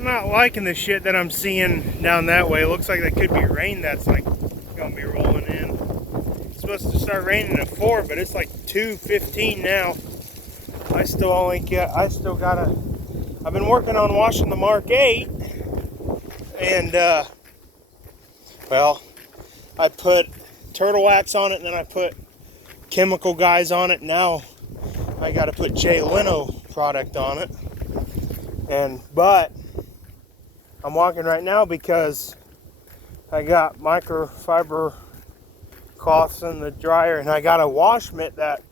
I'm not liking the shit that I'm seeing down that way. It looks like there could be rain that's like gonna be rolling in. It's supposed to start raining at 4, but it's like 2:15 now. I've been working on washing the Mark 8, and well, I put turtle wax on it, and then I put chemical guys on it. Now I got to put Jay Leno product on it, but I'm walking right now because I got microfiber cloths in the dryer, and I got a wash mitt that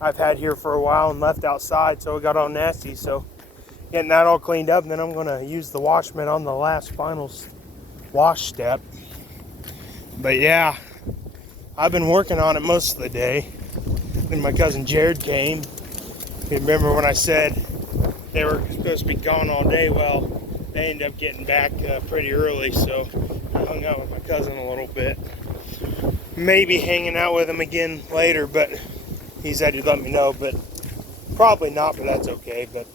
I've had here for a while and left outside, so it got all nasty. So getting that all cleaned up, and then I'm going to use the wash mitt on the last final wash step. But yeah, I've been working on it most of the day. Then my cousin Jared came. You remember when I said they were supposed to be gone all day? Well, they ended up getting back pretty early, so I hung out with my cousin a little bit. Maybe hanging out with him again later, but he said he'd let me know, but probably not, but that's okay. But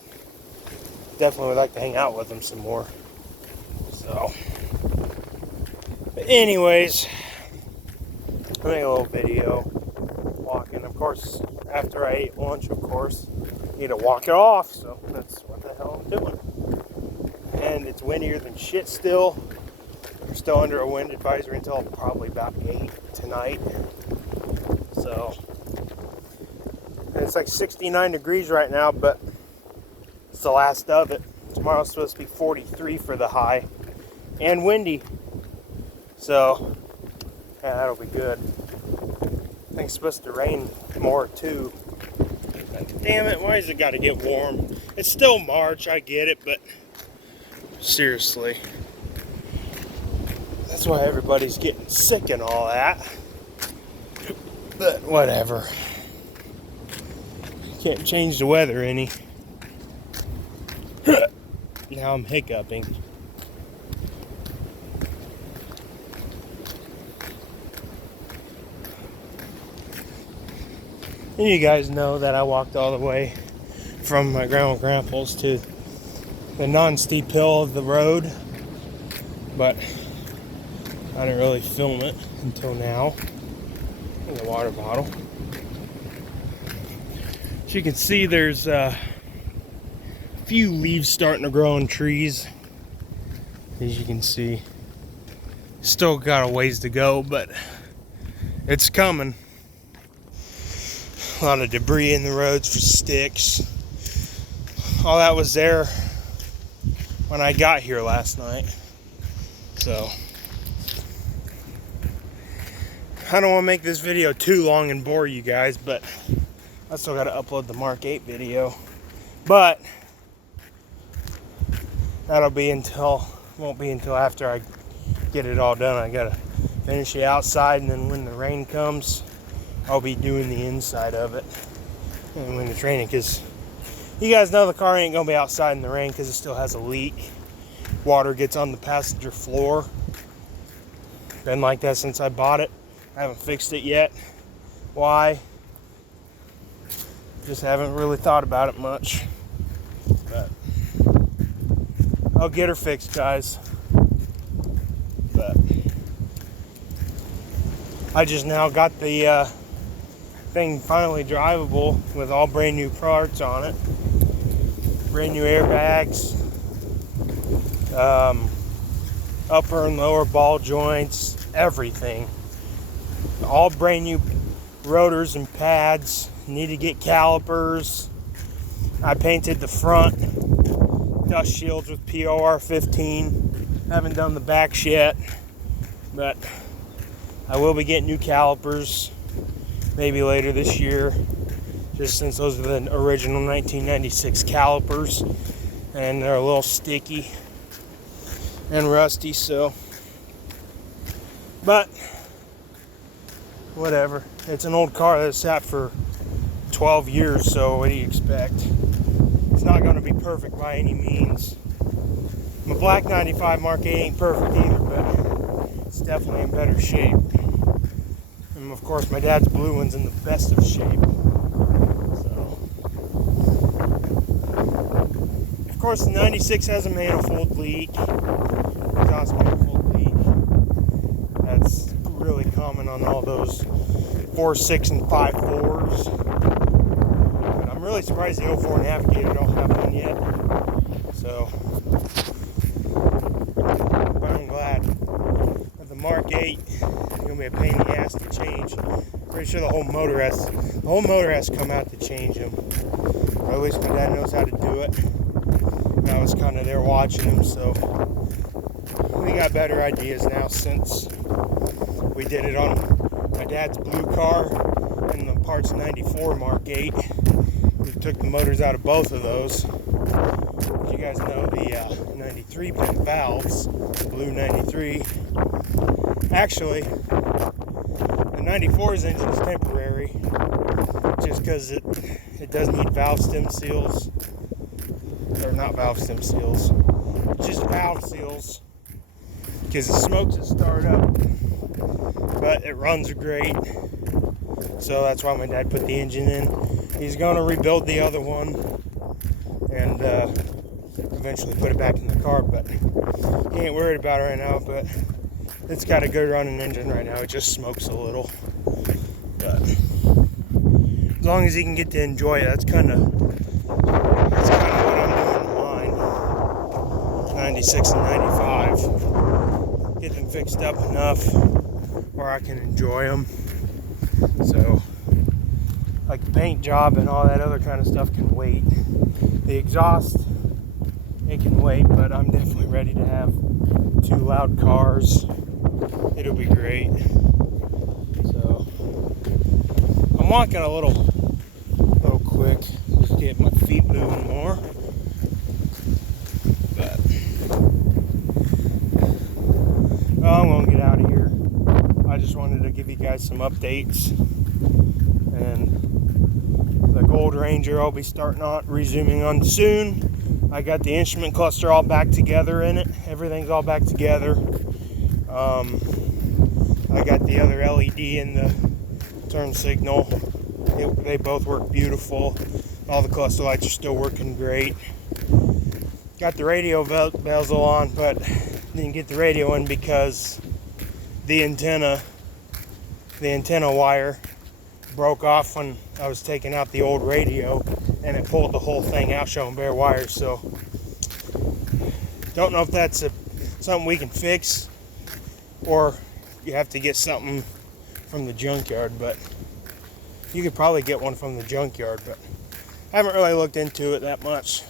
definitely would like to hang out with him some more. So, but anyways, I made a little video walking. Of course, after I ate lunch, of course, need to walk it off, so that's what the hell I'm doing. And it's windier than shit still. We're still under a wind advisory until probably about 8 tonight. So, and it's like 69 degrees right now, but it's the last of it. Tomorrow's supposed to be 43 for the high and windy. So, yeah, that'll be good. I think it's supposed to rain more too. But damn it, why has it got to get warm? It's still March, I get it, but seriously. That's why everybody's getting sick and all that. But whatever. Can't change the weather any. Now I'm hiccuping. And you guys know that I walked all the way from my grandma and grandpa's to the non-steep hill of the road, but I didn't really film it until now. In the water bottle. As you can see, there's a few leaves starting to grow on trees. As you can see, still got a ways to go, but it's coming. A lot of debris in the roads for sticks. All that was there when I got here last night. So I don't want to make this video too long and bore you guys, but I still got to upload the Mark 8 video. But won't be until after I get it all done. I got to finish it outside, and then when the rain comes, I'll be doing the inside of it. And when it's raining, because you guys know the car ain't going to be outside in the rain because it still has a leak. Water gets on the passenger floor. Been like that since I bought it. I haven't fixed it yet. Why? Just haven't really thought about it much. But I'll get her fixed, guys. But I just now got the thing finally drivable with all brand new parts on it. Brand new airbags. Upper and lower ball joints. Everything. All brand new rotors and pads. Need to get calipers. I painted the front dust shields with POR 15. Haven't done the backs yet, but I will be getting new calipers maybe later this year, just since those are the original 1996 calipers and they're a little sticky and rusty. So, but whatever, it's an old car that's sat for 12 years, so what do you expect? It's not going to be perfect by any means. My black 95 Mark 8 ain't perfect either, but it's definitely in better shape. And of course my dad's blue one's in the best of shape. So, of course, the 96 has a manifold leak, exhaust manifold leak. That's really common on all those 4.6 and 5.4s. But I'm really surprised the 04 Navigator don't have one yet. So, but I'm glad. But the Mark 8 is gonna be a pain in the ass to change. Pretty sure the whole motor has to come out to change them. Or at least my dad knows how to do it. And I was kind of there watching him, so we got better ideas now since we did it on my dad's blue car and the parts 94 Mark 8. We took the motors out of both of those. As you guys know, the 93 pin valves, the blue 93. Actually, the 94's engine is temporary, just because it does need valve stem seals, or not valve stem seals, just valve seals, because it smokes at startup, but it runs great. So that's why my dad put the engine in. He's going to rebuild the other one and eventually put it back in the car, but he ain't worried about it right now. But it's got a good running engine right now. It just smokes a little, but as long as he can get to enjoy it, that's kind of what I'm doing to mine. 96 and 95, get them fixed up enough where I can enjoy them. So, like the paint job and all that other kind of stuff can wait. The exhaust, it can wait, but I'm definitely ready to have 2 loud cars. It'll be great. So, I'm walking a little quick, just to get my feet moving more. But, well, I'm gonna get out of here. I just wanted to give you guys some updates. And the Gold Ranger I'll be resuming on soon. I got the instrument cluster all back together in it. Everything's all back together. I got the other LED in the turn signal. They both work beautiful. All the cluster lights are still working great. Got the radio bezel on, but didn't get the radio in because the antenna wire broke off when I was taking out the old radio, and it pulled the whole thing out, showing bare wires. So don't know if that's something we can fix, or you have to get something from the junkyard. But you could probably get one from the junkyard, but I haven't really looked into it that much.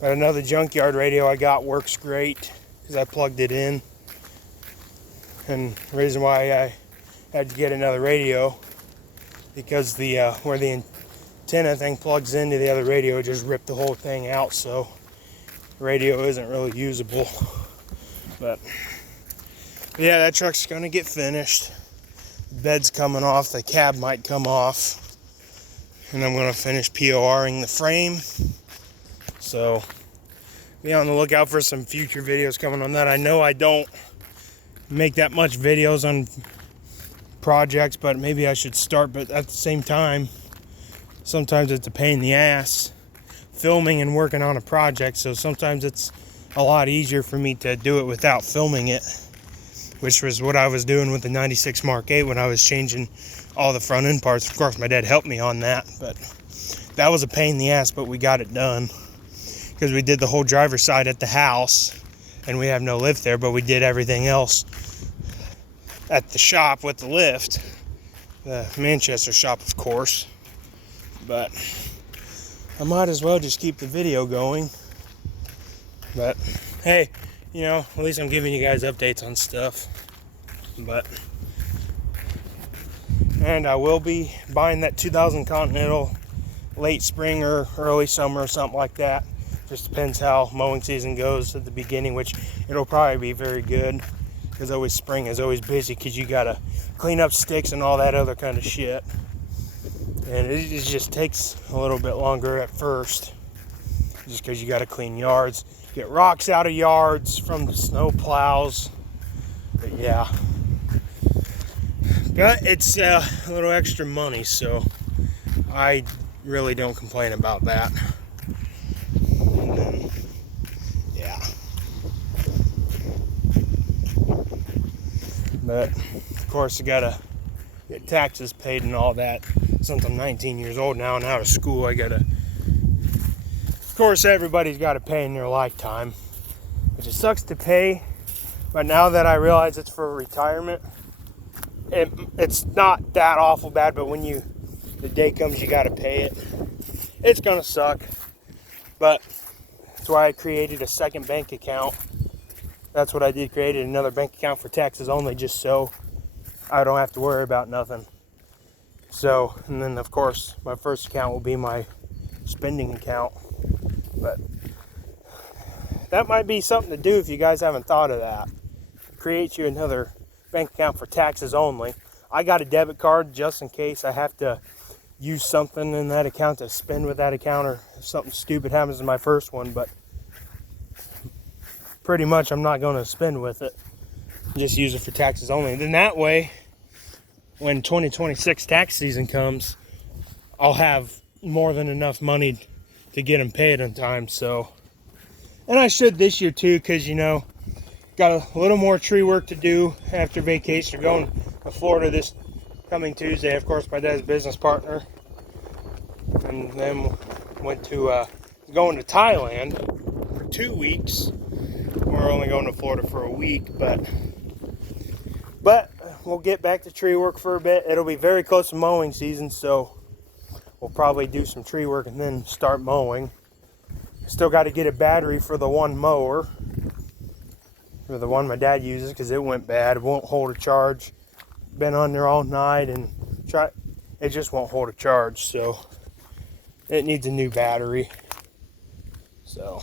But I know the junkyard radio I got works great because I plugged it in. And the reason why I had to get another radio, because the where the antenna thing plugs into the other radio, it just ripped the whole thing out, so the radio isn't really usable. But yeah, that truck's gonna get finished. The bed's coming off, the cab might come off, and I'm gonna finish PORing the frame. So be on the lookout for some future videos coming on that. I know I don't make that much videos on projects, but maybe I should start. But at the same time, sometimes it's a pain in the ass filming and working on a project, so sometimes it's a lot easier for me to do it without filming it, which was what I was doing with the 96 Mark 8 when I was changing all the front end parts. Of course, my dad helped me on that, but that was a pain in the ass, but we got it done because we did the whole driver's side at the house, and we have no lift there, but we did everything else at the shop with the lift, the Manchester shop, of course. But I might as well just keep the video going. But hey, you know, at least I'm giving you guys updates on stuff. And I will be buying that 2000 Continental late spring or early summer or something like that. Just depends how mowing season goes at the beginning, which it'll probably be very good, because always spring is always busy because you gotta clean up sticks and all that other kind of shit, and it just takes a little bit longer at first, just because you gotta clean yards, get rocks out of yards from the snow plows. But yeah, but it's a little extra money, so I really don't complain about that. And then But of course, I gotta get taxes paid and all that. Since I'm 19 years old now and out of school, I gotta. Of course, everybody's got to pay in their lifetime, which it sucks to pay. But now that I realize it's for retirement, it's not that awful bad. But when the day comes, you got to pay it. It's gonna suck, but that's why I created a second bank account. That's what I did, created another bank account for taxes only, just so I don't have to worry about nothing. So, and then of course, my first account will be my spending account. But that might be something to do if you guys haven't thought of that. Create you another bank account for taxes only. I got a debit card just in case I have to use something in that account to spend with that account, or if something stupid happens in my first one. But pretty much I'm not going to spend with it. Just use it for taxes only. And then that way, when 2026 tax season comes, I'll have more than enough money to get them paid on time. So, and I should this year too, because got a little more tree work to do after vacation. We're going to Florida this coming Tuesday. Of course, my dad's business partner, and then went to going to Thailand for 2 weeks. We're only going to Florida for a week, but we'll get back to tree work for a bit. It'll be very close to mowing season, so we'll probably do some tree work and then start mowing. Still got to get a battery for the one mower, for the one my dad uses, because it went bad. It won't hold a charge. Been on there all night and it just won't hold a charge, so it needs a new battery. So,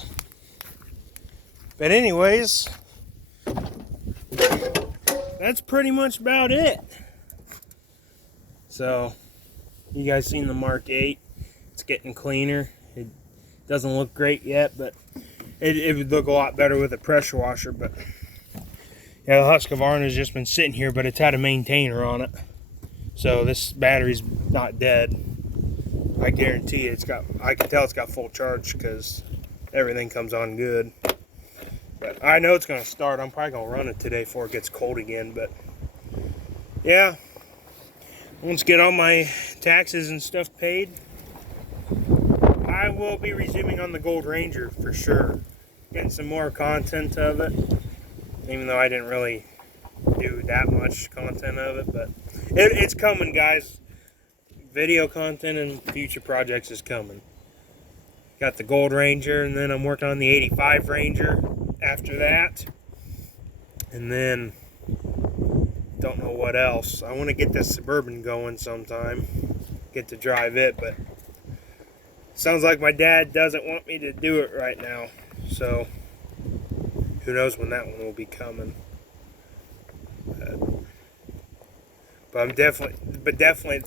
but anyways, that's pretty much about it. So, you guys seen the Mark 8? It's getting cleaner. It doesn't look great yet, but it would look a lot better with a pressure washer. But yeah, the Husqvarna's just been sitting here, but it's had a maintainer on it. So this battery's not dead. I guarantee you I can tell it's got full charge because everything comes on good. But I know it's going to start. I'm probably going to run it today before it gets cold again. But yeah, once I get all my taxes and stuff paid, I will be resuming on the Gold Ranger for sure. Getting some more content of it, even though I didn't really do that much content of it. But it's coming, guys. Video content and future projects is coming. Got the Gold Ranger, and then I'm working on the 85 Ranger after that. And then, don't know what else. I want to get this Suburban going sometime. Get to drive it, but sounds like my dad doesn't want me to do it right now. So, who knows when that one will be coming. But I'm definitely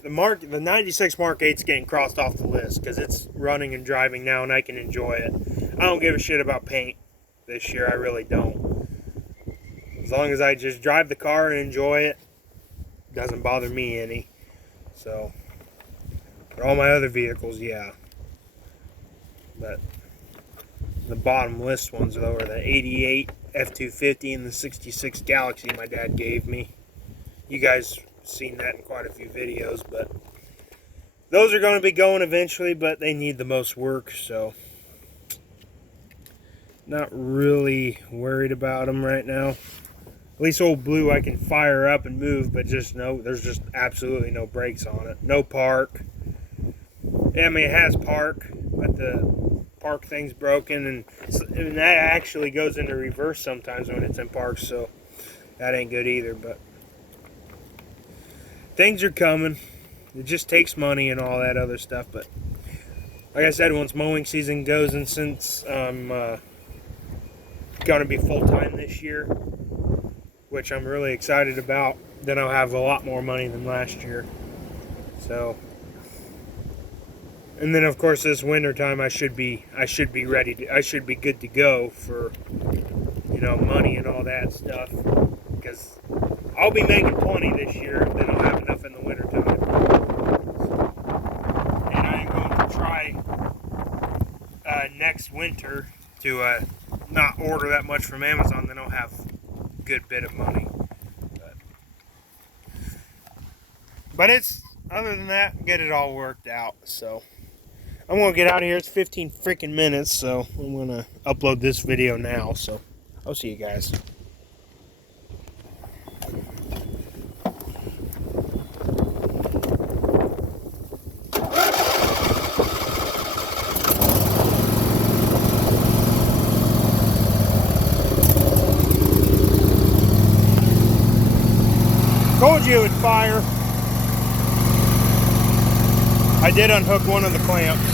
the 96 Mark 8's getting crossed off the list because it's running and driving now and I can enjoy it. I don't give a shit about paint this year. I really don't. As long as I just drive the car and enjoy it, doesn't bother me any. So, for all my other vehicles, yeah. But the bottom list ones though are the 88 F-250 and the 66 Galaxy my dad gave me. You guys seen that in quite a few videos, but those are going to be going eventually, but they need the most work, so not really worried about them right now. At least Old Blue I can fire up and move, but there's just absolutely no brakes on it. No park. I mean, it has park, but the park thing's broken, and that actually goes into reverse sometimes when it's in park, so that ain't good either. But things are coming. It just takes money and all that other stuff. But like I said, once mowing season goes, and since I'm going to be full-time this year, which I'm really excited about, then I'll have a lot more money than last year. So, and then of course this winter time I should be ready. I should be good to go for money and all that stuff, because I'll be making plenty this year. Then I'll have enough in the winter time. And I am going to try next winter to not order that much from Amazon. Then I'll have a good bit of money. But But it's, other than that, get it all worked out. So I'm gonna get out of here. It's 15 freaking minutes, so I'm gonna upload this video now. So I'll see you guys. Told you it would fire. I did unhook one of the clamps.